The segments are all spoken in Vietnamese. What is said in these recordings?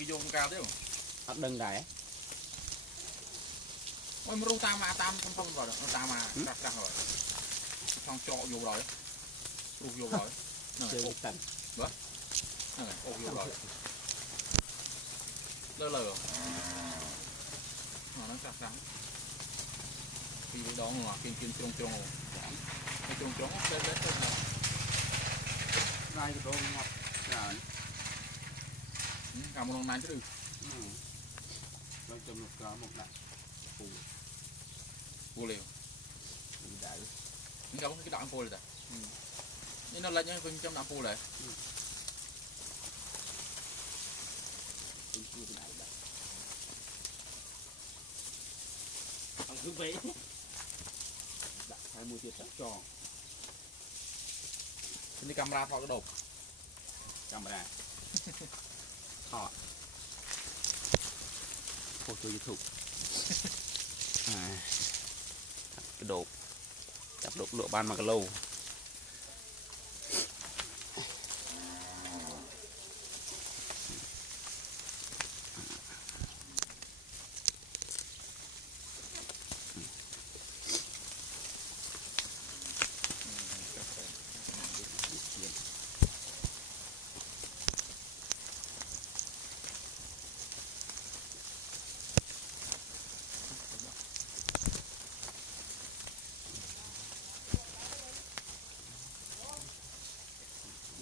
cái vô cao thế không? Hạt đừng đấy. Ôi mà ta mà tam không vào được, ta mà ra rồi. Xong cho vô rồi. Rụt vô rồi. Chơi tận. Vâng. Ô vô rồi. Lơ. Nó ra. Vì vậy đó mà kiên trông. Cái trông lên. Rai cái đồ ngọt rồi. Cả một lòng này chứ được. Nó trong một có một đại Vô liều. đại. Nhưng không cái đoạn phô này ta. Nhưng nó lên những phần trong đoạn phô này. Ông cứ vậy. Đặt 20 tiết sẵn tròn. Ini camera thọ cái đột. Camera. Thọ. Photo YouTube. Cái đột. Chặt đột lụa ban mà cái lâu.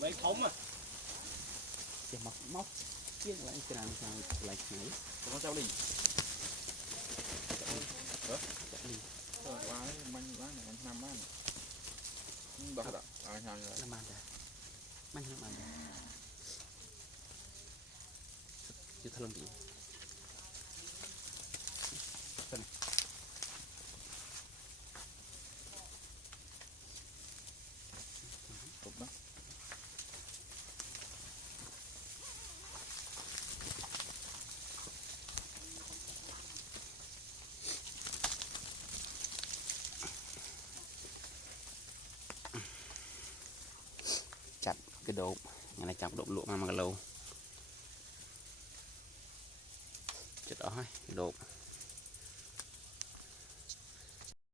Lấy thống à? Để móc chiếc lại cái làm sao lại này. Nó sao đi? Chạy đi. Quá manh quá này, năm á. Bật đó. Rồi sao rồi? Làm ăn ra. Manh làm ăn ra. Chưa thật lòng gì. Đây này. Cục đó. Chặt cái độ ngày này chặt độ lụa mà cái lâu chặt đó cái độ